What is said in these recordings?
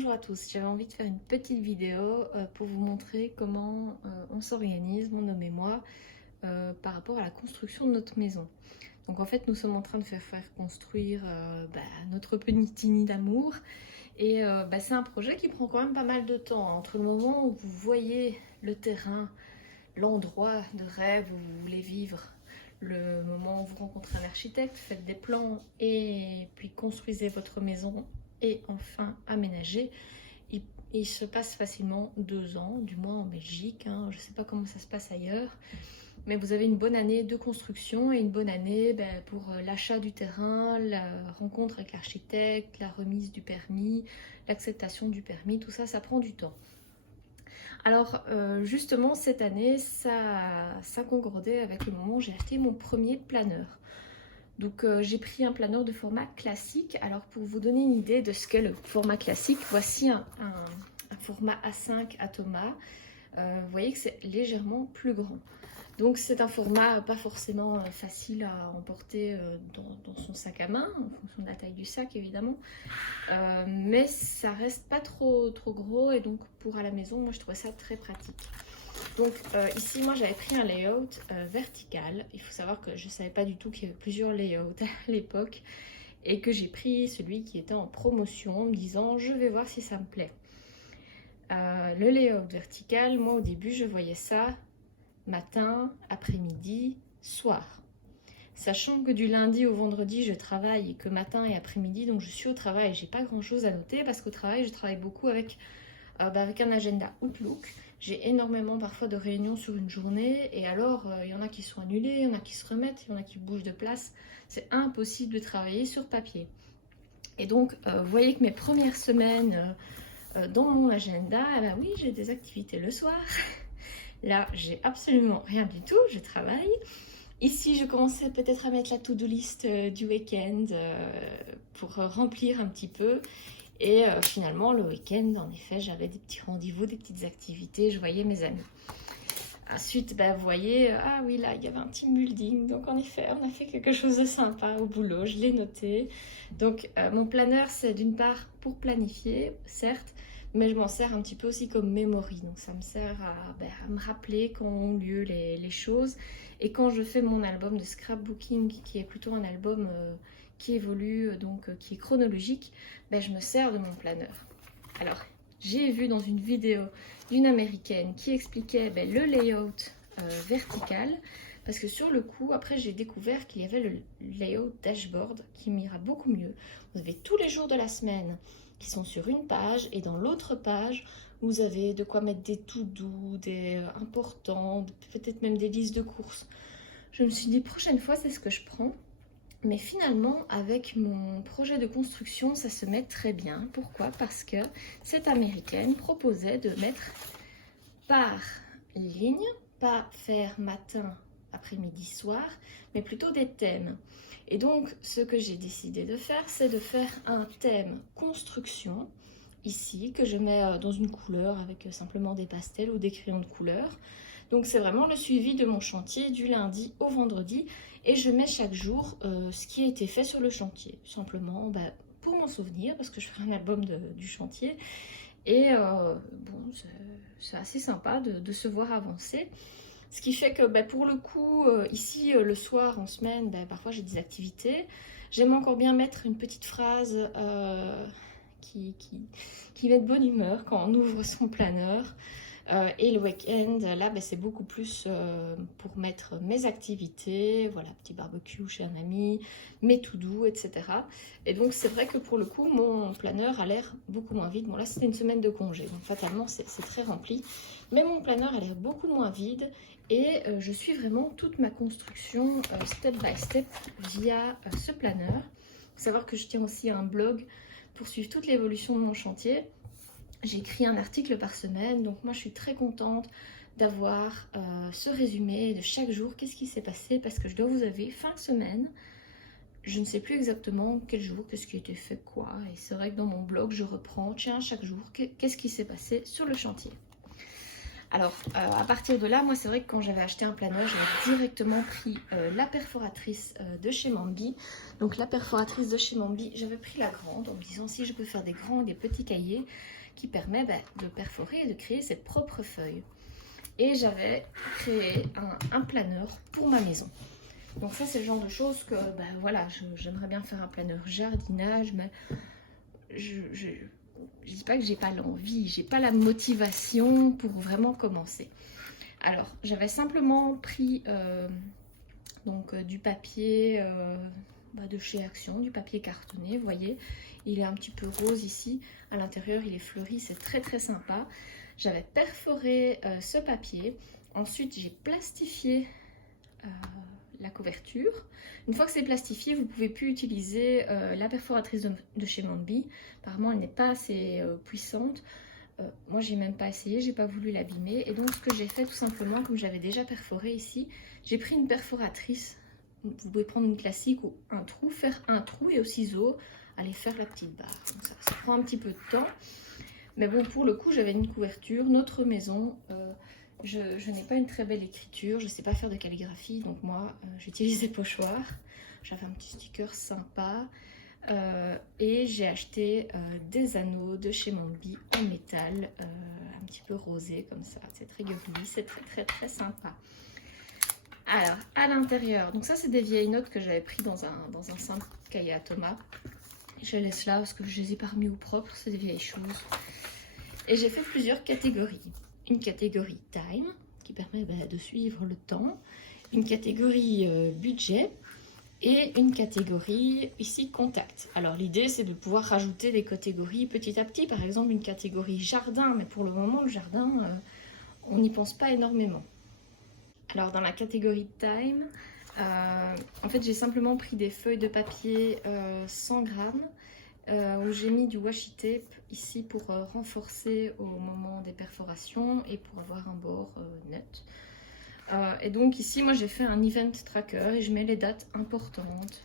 Bonjour à tous, j'avais envie de faire une petite vidéo pour vous montrer comment on s'organise, mon homme et moi, par rapport à la construction de notre maison. Donc en fait nous sommes en train de faire construire notre petit nid d'amour et c'est un projet qui prend quand même pas mal de temps, hein. Entre le moment où vous voyez le terrain, l'endroit de rêve où vous voulez vivre, le moment où vous rencontrez un architecte, faites des plans et puis construisez votre maison et enfin aménagez, il se passe facilement 2 ans, du moins en Belgique, hein. Je ne sais pas comment ça se passe ailleurs, mais vous avez une bonne année de construction et une bonne année pour l'achat du terrain, la rencontre avec l'architecte, la remise du permis, l'acceptation du permis, tout ça, ça prend du temps. Alors justement cette année, ça concordait avec le moment où j'ai acheté mon premier planeur. Donc j'ai pris un planeur de format classique. Alors pour vous donner une idée de ce qu'est le format classique, voici un format A5 Atoma. Vous voyez que c'est légèrement plus grand. Donc c'est un format pas forcément facile à emporter dans son sac à main, en fonction de la taille du sac évidemment. Mais ça reste pas trop gros et donc pour à la maison, moi je trouvais ça très pratique. Donc ici moi j'avais pris un layout vertical. Il faut savoir que je ne savais pas du tout qu'il y avait plusieurs layouts à l'époque et que j'ai pris celui qui était en promotion en me disant je vais voir si ça me plaît. Le layout vertical, moi au début je voyais ça matin, après-midi, soir. Sachant que du lundi au vendredi je travaille et que matin et après-midi, donc je suis au travail, j'ai pas grand chose à noter parce qu'au travail je travaille beaucoup avec un agenda Outlook. J'ai énormément parfois de réunions sur une journée et alors il y en a qui sont annulées, il y en a qui se remettent, il y en a qui bougent de place. C'est impossible de travailler sur papier. Et donc vous voyez que mes premières semaines dans mon agenda, oui j'ai des activités le soir. Là j'ai absolument rien du tout, je travaille. Ici je commençais peut-être à mettre la to-do list du week-end pour remplir un petit peu. Et finalement, le week-end, en effet, j'avais des petits rendez-vous, des petites activités, je voyais mes amis. Ensuite, vous voyez, ah oui, là, il y avait un team building. Donc, en effet, on a fait quelque chose de sympa au boulot, je l'ai noté. Donc, mon planeur, c'est d'une part pour planifier, certes, mais je m'en sers un petit peu aussi comme memory. Donc, ça me sert à me rappeler quand ont lieu les choses. Et quand je fais mon album de scrapbooking, qui est plutôt un album qui évolue, donc qui est chronologique, je me sers de mon planeur. Alors, j'ai vu dans une vidéo d'une américaine qui expliquait le layout vertical, parce que sur le coup, après j'ai découvert qu'il y avait le layout dashboard qui m'ira beaucoup mieux. Vous avez tous les jours de la semaine qui sont sur une page et dans l'autre page, vous avez de quoi mettre des to-do, des importants, peut-être même des listes de courses. Je me suis dit, prochaine fois, c'est ce que je prends. Mais finalement, avec mon projet de construction, ça se met très bien. Pourquoi? Parce que cette américaine proposait de mettre par ligne, pas faire matin, après-midi, soir, mais plutôt des thèmes. Et donc, ce que j'ai décidé de faire, c'est de faire un thème construction, ici, que je mets dans une couleur avec simplement des pastels ou des crayons de couleur. Donc c'est vraiment le suivi de mon chantier du lundi au vendredi et je mets chaque jour ce qui a été fait sur le chantier, simplement pour m'en souvenir parce que je ferai un album du chantier et c'est assez sympa de se voir avancer. Ce qui fait que pour le coup, ici le soir en semaine, parfois j'ai des activités. J'aime encore bien mettre une petite phrase qui met de bonne humeur quand on ouvre son planeur. Et le week-end, là, c'est beaucoup plus pour mettre mes activités, voilà, petit barbecue chez un ami, mes to-do, etc. Et donc, c'est vrai que pour le coup, mon planeur a l'air beaucoup moins vide. Bon, là, c'était une semaine de congé, donc fatalement, c'est très rempli. Mais mon planeur a l'air beaucoup moins vide et je suis vraiment toute ma construction step by step via ce planeur. Il faut savoir que je tiens aussi un blog pour suivre toute l'évolution de mon chantier. J'écris un article par semaine, donc moi je suis très contente d'avoir ce résumé de chaque jour, qu'est-ce qui s'est passé, parce que je dois vous avouer, fin de semaine, je ne sais plus exactement quel jour, qu'est-ce qui a été fait quoi, et c'est vrai que dans mon blog je reprends, tiens, chaque jour, qu'est-ce qui s'est passé sur le chantier. Alors, à partir de là, moi, c'est vrai que quand j'avais acheté un planeur, j'avais directement pris la perforatrice de chez Mambi. Donc, la perforatrice de chez Mambi, j'avais pris la grande en me disant si je peux faire des grands et des petits cahiers qui permet de perforer et de créer cette propre feuille. Et j'avais créé un planeur pour ma maison. Donc ça, c'est le genre de choses que, voilà, j'aimerais bien faire un planeur jardinage, mais je dis pas que j'ai pas l'envie, j'ai pas la motivation pour vraiment commencer. Alors, j'avais simplement pris du papier de chez Action, du papier cartonné, vous voyez, il est un petit peu rose ici, à l'intérieur il est fleuri, c'est très très sympa. J'avais perforé ce papier, ensuite j'ai plastifié la couverture. Une fois que c'est plastifié, vous ne pouvez plus utiliser la perforatrice de chez Mambi. Apparemment, elle n'est pas assez puissante. Moi, j'ai même pas essayé, j'ai pas voulu l'abîmer. Et donc, ce que j'ai fait, tout simplement, comme j'avais déjà perforé ici, j'ai pris une perforatrice. Vous pouvez prendre une classique ou un trou, faire un trou et au ciseau, aller faire la petite barre. Donc ça prend un petit peu de temps. Mais bon, pour le coup, j'avais une couverture. Notre maison, je n'ai pas une très belle écriture, je ne sais pas faire de calligraphie, donc moi, j'utilise des pochoirs. J'avais un petit sticker sympa. Et j'ai acheté des anneaux de chez Mambi en métal, un petit peu rosé comme ça. C'est très girly, c'est très très très sympa. Alors, à l'intérieur, donc ça c'est des vieilles notes que j'avais pris dans un simple cahier à Thomas. Je les laisse là parce que je les ai pas remis au propre, c'est des vieilles choses. Et j'ai fait plusieurs catégories. Une catégorie time, qui permet de suivre le temps. Une catégorie budget. Et une catégorie ici contact. Alors l'idée c'est de pouvoir rajouter des catégories petit à petit. Par exemple une catégorie jardin, mais pour le moment le jardin, on n'y pense pas énormément. Alors dans la catégorie time, en fait j'ai simplement pris des feuilles de papier 100 grammes où j'ai mis du washi tape ici pour renforcer au moment des perforations et pour avoir un bord net. Et donc ici moi j'ai fait un event tracker et je mets les dates importantes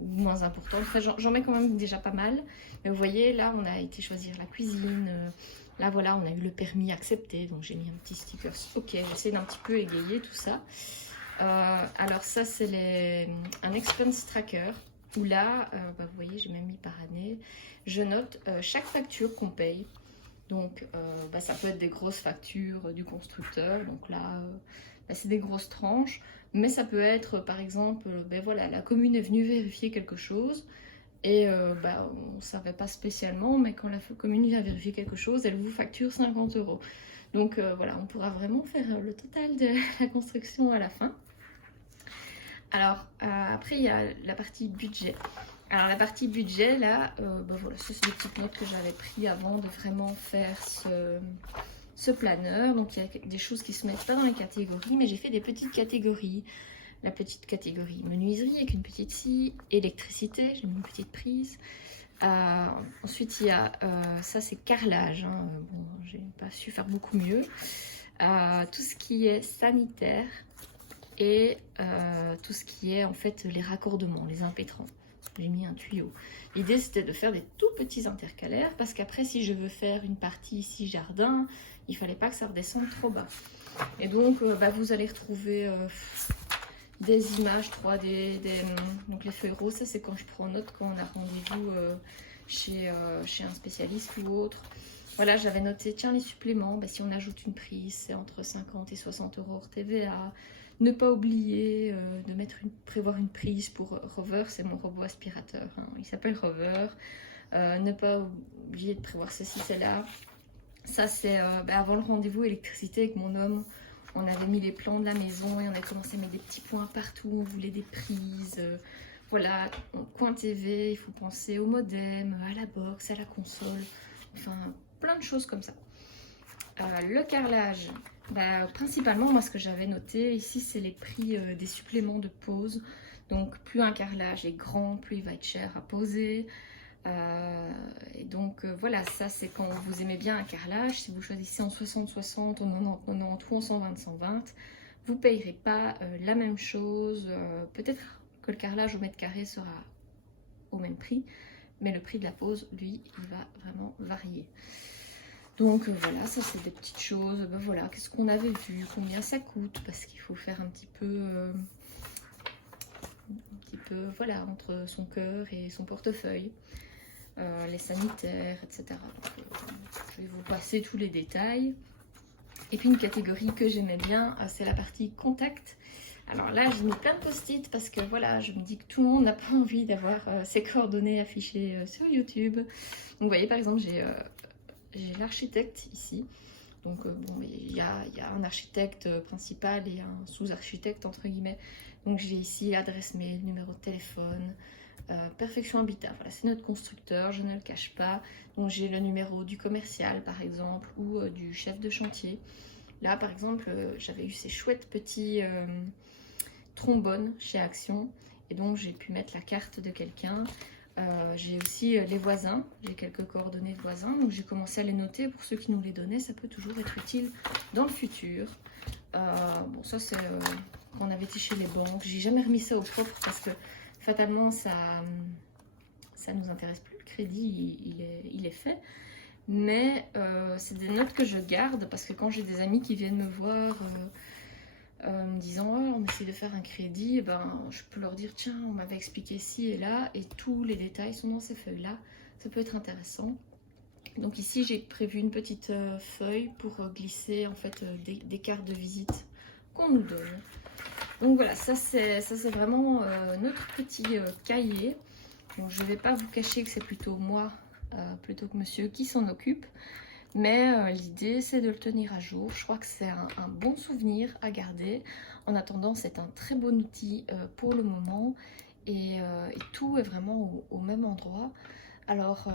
ou moins importantes. Enfin, j'en mets quand même déjà pas mal. Mais vous voyez là on a été choisir la cuisine. Là voilà, on a eu le permis accepté, donc j'ai mis un petit sticker. Ok, j'essaie d'un petit peu égayer tout ça. Alors ça c'est un expense tracker où là, vous voyez, j'ai même mis par année. Je note chaque facture qu'on paye. Donc ça peut être des grosses factures du constructeur. Donc là, c'est des grosses tranches. Mais ça peut être par exemple, voilà, la commune est venue vérifier quelque chose. Et on ne savait pas spécialement, mais quand la commune vient vérifier quelque chose, elle vous facture 50 €. Donc voilà, on pourra vraiment faire le total de la construction à la fin. Alors après, il y a la partie budget. Alors la partie budget, là, voilà, ça c'est des petites notes que j'avais prises avant de vraiment faire ce planeur. Donc il y a des choses qui ne se mettent pas dans les catégories, mais j'ai fait des petites catégories. La petite catégorie menuiserie avec une petite scie, électricité, j'ai mis une petite prise. Ensuite il y a, ça c'est carrelage, hein. Bon, j'ai pas su faire beaucoup mieux. Tout ce qui est sanitaire et tout ce qui est en fait les raccordements, les impétrants. J'ai mis un tuyau. L'idée c'était de faire des tout petits intercalaires parce qu'après si je veux faire une partie ici jardin, il fallait pas que ça redescende trop bas. Et donc vous allez retrouver des images 3D, donc les feuilles roses, ça c'est quand je prends note quand on a rendez-vous chez un spécialiste ou autre. Voilà, j'avais noté, tiens les suppléments, si on ajoute une prise, c'est entre 50 et 60 € hors TVA. Ne pas oublier de prévoir une prise pour Rover, c'est mon robot aspirateur, hein. Il s'appelle Rover. Ne pas oublier de prévoir ceci, cela. Ça c'est avant le rendez-vous électricité avec mon homme. On avait mis les plans de la maison et on a commencé à mettre des petits points partout. On voulait des prises. Voilà, coin TV, il faut penser au modem, à la box, à la console. Enfin, plein de choses comme ça. Le carrelage, principalement, moi, ce que j'avais noté ici, c'est les prix des suppléments de pose. Donc, plus un carrelage est grand, plus il va être cher à poser. Et donc voilà, ça c'est quand vous aimez bien un carrelage. Si vous choisissez en 60-60, en 90-90 ou en 120-120, vous ne payerez pas la même chose. Peut-être que le carrelage au mètre carré sera au même prix, mais le prix de la pose, lui, il va vraiment varier. Donc voilà, ça c'est des petites choses. Ben voilà, qu'est-ce qu'on avait vu, combien ça coûte, parce qu'il faut faire un petit peu, voilà, entre son cœur et son portefeuille, les sanitaires, etc. Donc, je vais vous passer tous les détails. Et puis une catégorie que j'aimais bien, c'est la partie contact. Alors là, j'ai mis plein de post-it parce que voilà, je me dis que tout le monde n'a pas envie d'avoir ses coordonnées affichées sur YouTube. Donc vous voyez, par exemple, j'ai l'architecte ici. Donc bon, il y a un architecte principal et un sous-architecte entre guillemets. Donc j'ai ici l'adresse mail, numéro de téléphone, Perfection Habitat. Voilà, c'est notre constructeur, je ne le cache pas. Donc j'ai le numéro du commercial par exemple ou du chef de chantier. Là par exemple, j'avais eu ces chouettes petits trombones chez Action et donc j'ai pu mettre la carte de quelqu'un. J'ai aussi les voisins, j'ai quelques coordonnées de voisins, donc j'ai commencé à les noter pour ceux qui nous les donnaient, ça peut toujours être utile dans le futur. Bon, ça c'est quand on avait été chez les banques, j'ai jamais remis ça au propre parce que fatalement ça nous intéresse plus, le crédit il est fait. Mais c'est des notes que je garde parce que quand j'ai des amis qui viennent me voir me disant oh, on essaie de faire un crédit, et ben, je peux leur dire tiens on m'avait expliqué ci et là et tous les détails sont dans ces feuilles là, ça peut être intéressant. Donc ici j'ai prévu une petite feuille pour glisser en fait des cartes de visite qu'on nous donne. Donc voilà, ça c'est vraiment notre petit cahier. Donc je ne vais pas vous cacher que c'est plutôt moi plutôt que monsieur qui s'en occupe. Mais l'idée, c'est de le tenir à jour. Je crois que c'est un bon souvenir à garder. En attendant, c'est un très bon outil pour le moment. Et tout est vraiment au même endroit. Alors,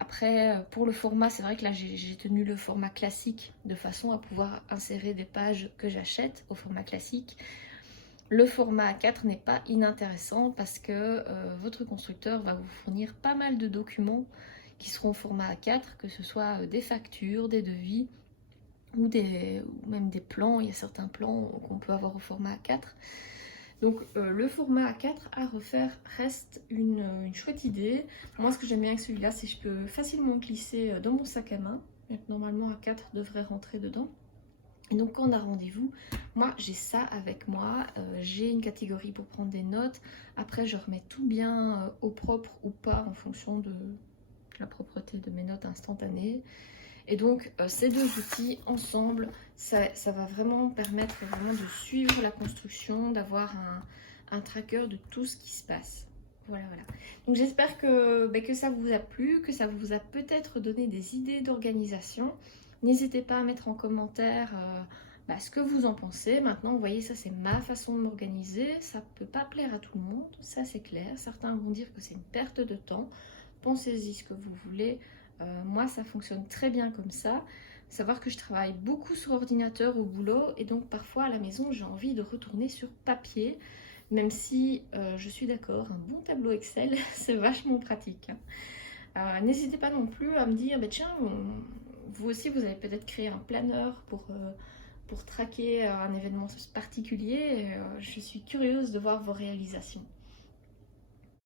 après, pour le format, c'est vrai que là, j'ai tenu le format classique de façon à pouvoir insérer des pages que j'achète au format classique. Le format A4 n'est pas inintéressant parce que votre constructeur va vous fournir pas mal de documents qui seront au format A4, que ce soit des factures, des devis ou même des plans. Il y a certains plans qu'on peut avoir au format A4. Donc le format A4 à refaire reste une chouette idée. Moi ce que j'aime bien avec celui-là, c'est que je peux facilement glisser dans mon sac à main. Donc, normalement A4 devrait rentrer dedans. Et donc quand on a rendez-vous, moi j'ai ça avec moi, j'ai une catégorie pour prendre des notes. Après je remets tout bien au propre ou pas en fonction de la propreté de mes notes instantanées. Et donc ces deux outils ensemble, ça va vraiment permettre de suivre la construction, d'avoir un tracker de tout ce qui se passe. Voilà. Donc j'espère que ça vous a plu, que ça vous a peut-être donné des idées d'organisation. N'hésitez pas à mettre en commentaire ce que vous en pensez. Maintenant, vous voyez, ça c'est ma façon de m'organiser. Ça ne peut pas plaire à tout le monde, ça c'est clair. Certains vont dire que c'est une perte de temps. Pensez-y ce que vous voulez. Moi, ça fonctionne très bien comme ça. Savoir que je travaille beaucoup sur ordinateur au boulot et donc parfois à la maison, j'ai envie de retourner sur papier. Même si je suis d'accord, un bon tableau Excel, c'est vachement pratique. N'hésitez pas non plus à me dire, tiens, vous aussi, vous avez peut-être créé un planeur pour traquer un événement particulier. Je suis curieuse de voir vos réalisations.